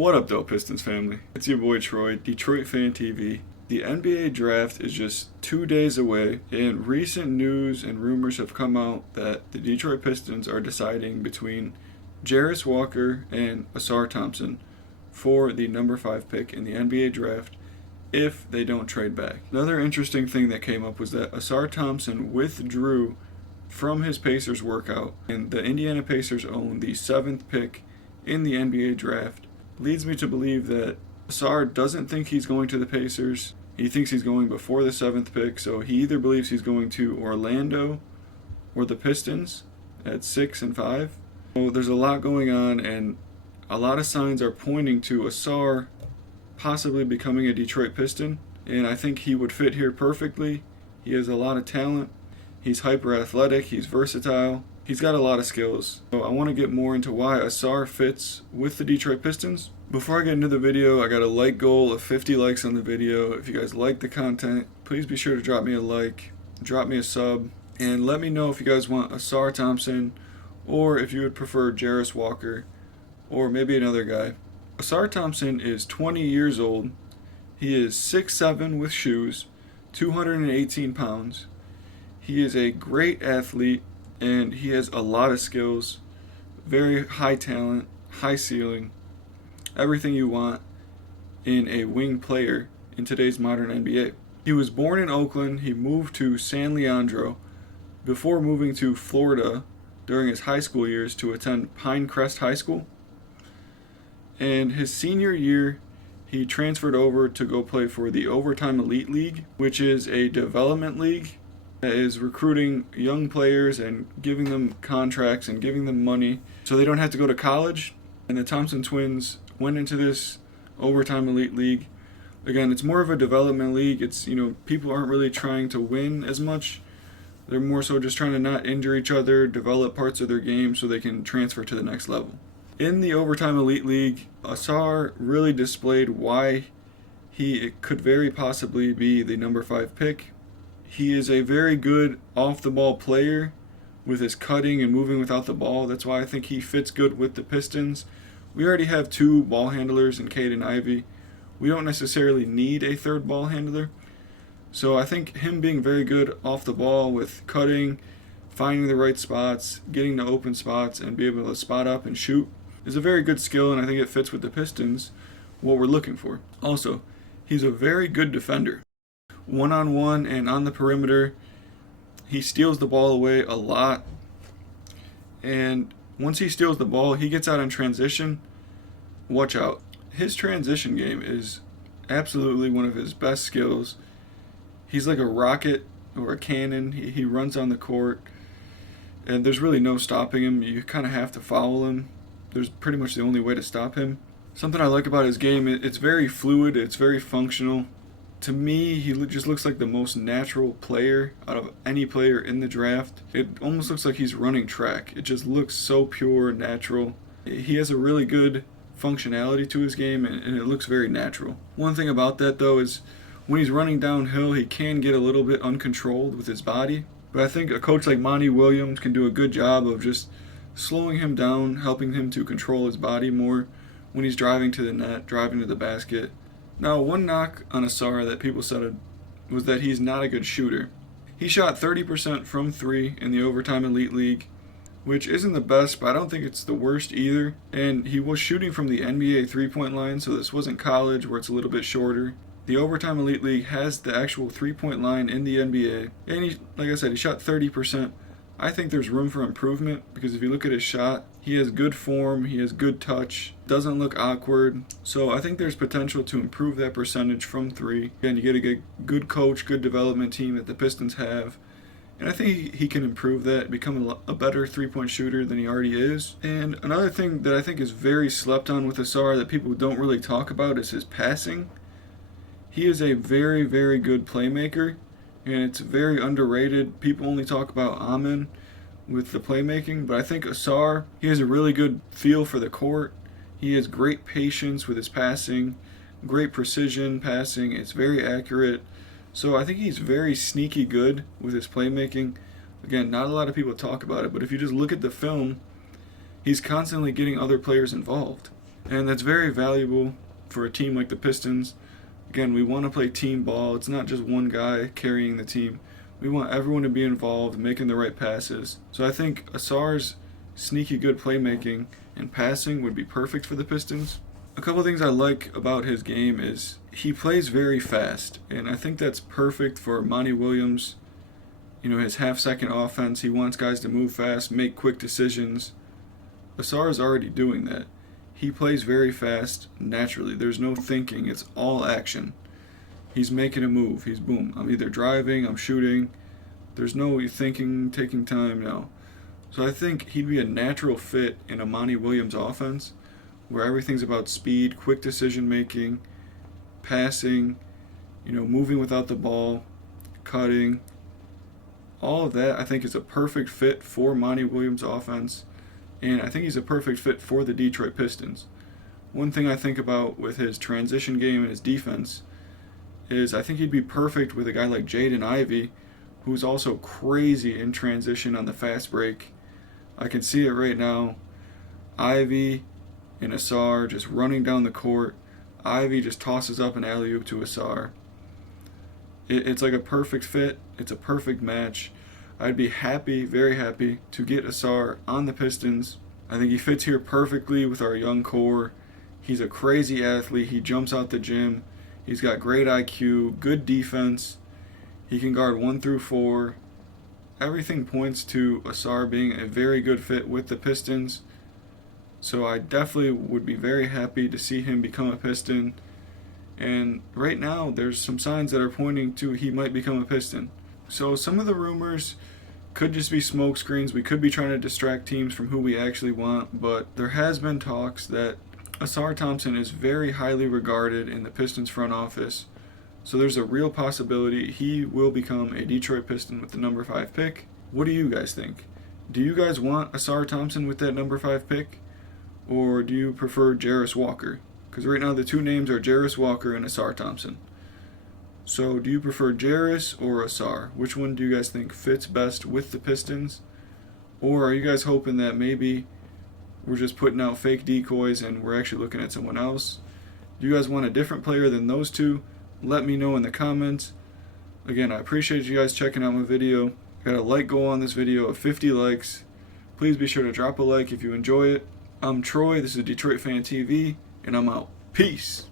What up though, Pistons family? It's your boy Troy, Detroit Fan TV. The NBA draft is just 2 days away, and recent news and rumors have come out that the Detroit Pistons are deciding between Jarris Walker and Ausar Thompson for the number 5 pick in the NBA draft if they don't trade back. Another interesting thing that came up was that Ausar Thompson withdrew from his Pacers workout, and the Indiana Pacers own the 7th pick in the NBA draft. Leads me to believe that Ausar doesn't think he's going to the Pacers. He thinks he's going before the 7th pick, so he either believes he's going to Orlando or the Pistons at 6 and 5. So there's a lot going on, and a lot of signs are pointing to Ausar possibly becoming a Detroit Piston, and I think he would fit here perfectly. He has a lot of talent. He's hyper athletic. He's versatile. He's got a lot of skills. So I want to get more into why Ausar fits with the Detroit Pistons. Before I get into the video, I got a like goal of 50 likes on the video. If you guys like the content, please be sure to drop me a like, drop me a sub, and let me know if you guys want Ausar Thompson or if you would prefer Jarris Walker or maybe another guy. Ausar Thompson is 20 years old. He is 6'7" with shoes, 218 pounds. He is a great athlete, and he has a lot of skills, very high talent, high ceiling, everything you want in a wing player in today's modern NBA. He was born in Oakland. He moved to San Leandro before moving to Florida during his high school years to attend Pinecrest High School. And his senior year, he transferred over to go play for the Overtime Elite League, which is a development league that is recruiting young players and giving them contracts and giving them money so they don't have to go to college. And the Thompson twins went into this Overtime Elite League. Again, it's more of a development league. It's, people aren't really trying to win as much. They're more so just trying to not injure each other, develop parts of their game so they can transfer to the next level. In the Overtime Elite League, Ausar really displayed why he could very possibly be the number 5 pick. He is a very good off-the-ball player with his cutting and moving without the ball. That's why I think he fits good with the Pistons. We already have 2 ball handlers in Cade and Ivy. We don't necessarily need a 3rd ball handler. So I think him being very good off the ball with cutting, finding the right spots, getting to open spots, and be able to spot up and shoot is a very good skill, and I think it fits with the Pistons, what we're looking for. Also, he's a very good defender. One-on-one and on the perimeter, he steals the ball away a lot. And once he steals the ball, he gets out in transition. Watch out. His transition game is absolutely one of his best skills. He's like a rocket or a cannon. He runs on the court, and there's really no stopping him. You kind of have to follow him. There's pretty much the only way to stop him. Something I like about his game, it's very fluid, it's very functional. To me, he just looks like the most natural player out of any player in the draft. It almost looks like he's running track. It just looks so pure, natural. He has a really good functionality to his game, and it looks very natural. One thing about that, though, is when he's running downhill, he can get a little bit uncontrolled with his body. But I think a coach like Monty Williams can do a good job of just slowing him down, helping him to control his body more when he's driving to the net, driving to the basket. Now, one knock on Ausar that people said was that he's not a good shooter. He shot 30% from 3 in the Overtime Elite League, which isn't the best, but I don't think it's the worst either. And he was shooting from the NBA 3-point line, so this wasn't college where it's a little bit shorter. The Overtime Elite League has the actual 3-point line in the NBA, and he, like I said, he shot 30%. I think there's room for improvement because if you look at his shot, he has good form, he has good touch, doesn't look awkward. So I think there's potential to improve that percentage from 3. Again, you get a good coach, good development team that the Pistons have. And I think he can improve that, become a better 3-point shooter than he already is. And another thing that I think is very slept on with Ausar that people don't really talk about is his passing. He is a very, very good playmaker, and it's very underrated. People only talk about Amen with the playmaking, but I think Ausar, he has a really good feel for the court. He has great patience with his passing, great precision passing. It's very accurate. So I think he's very sneaky good with his playmaking. Again, not a lot of people talk about it, but if you just look at the film, he's constantly getting other players involved. And that's very valuable for a team like the Pistons. Again, we want to play team ball. It's not just one guy carrying the team. We want everyone to be involved, making the right passes. So I think Ausar's sneaky good playmaking and passing would be perfect for the Pistons. A couple things I like about his game is he plays very fast, and I think that's perfect for Monty Williams. His half-second offense. He wants guys to move fast, make quick decisions. Ausar is already doing that. He plays very fast naturally. There's no thinking. It's all action. He's making a move. He's boom. I'm either driving, I'm shooting. There's no thinking, taking time, no. So I think he'd be a natural fit in a Monty Williams offense where everything's about speed, quick decision making, passing, moving without the ball, cutting. All of that I think is a perfect fit for Monty Williams' offense. And I think he's a perfect fit for the Detroit Pistons. One thing I think about with his transition game and his defense is I think he'd be perfect with a guy like Jaden Ivey, who's also crazy in transition on the fast break. I can see it right now. Ivey and Ausar just running down the court. Ivey just tosses up an alley-oop to Ausar. It's like a perfect fit. It's a perfect match. I'd be happy, very happy, to get Ausar on the Pistons. I think he fits here perfectly with our young core. He's a crazy athlete. He jumps out the gym. He's got great IQ, good defense. He can guard 1 through 4. Everything points to Ausar being a very good fit with the Pistons. So I definitely would be very happy to see him become a Piston. And right now, there's some signs that are pointing to he might become a Piston. So some of the rumors could just be smoke screens. We could be trying to distract teams from who we actually want. But there has been talks that Ausar Thompson is very highly regarded in the Pistons front office. So there's a real possibility he will become a Detroit Piston with the number 5 pick. What do you guys think? Do you guys want Ausar Thompson with that number 5 pick? Or do you prefer Jarris Walker? Because right now the two names are Jarris Walker and Ausar Thompson. So do you prefer Jarris or Ausar? Which one do you guys think fits best with the Pistons? Or are you guys hoping that maybe we're just putting out fake decoys and we're actually looking at someone else? Do you guys want a different player than those two? Let me know in the comments. Again, I appreciate you guys checking out my video. Got a like goal on this video of 50 likes. Please be sure to drop a like if you enjoy it. I'm Troy, this is Detroit Fan TV, and I'm out. Peace!